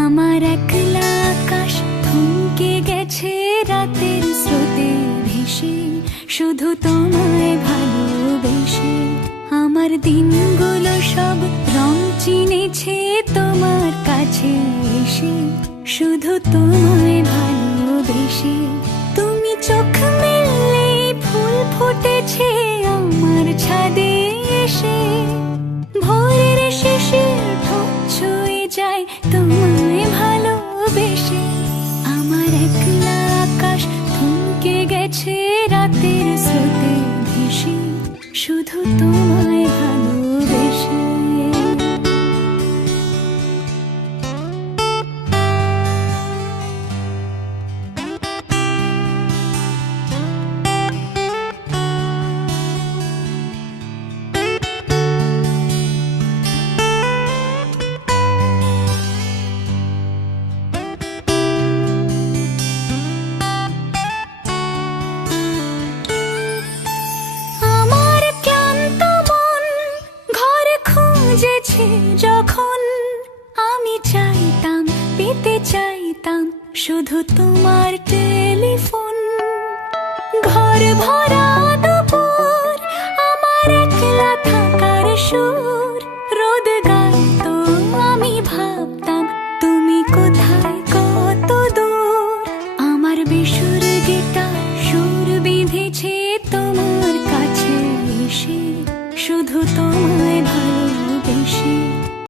আমার একলা আকাশ থমকে গেছে রাতের স্রোতে ভেসে, শুধু তোমায় ভালোবেসে। আমার দিনগুলো সব রং চিনেছে তোমার কাছে এসে, শুধু তোমায় ভালোবেসে। তুমি চোখ মেললে ফুল ফুটেছে আমার ছাদে রাতের স্রোতে ভেসে শুধু তোমায় কাছে যখন আমি চাইতাম, পেতে চাইতাম শুধু তোমার টেলিফোন। ঘর ভরা দুপুর, আমার একলা থাকার সুর। রোদ গাইত আমি ভাবতাম, তুমি কোথায় কত দূর? আমার বিশুর গীতা, সুর বিঁধেছে তোমার কাছে এসে। শুধু তোমায় ভালো 就是。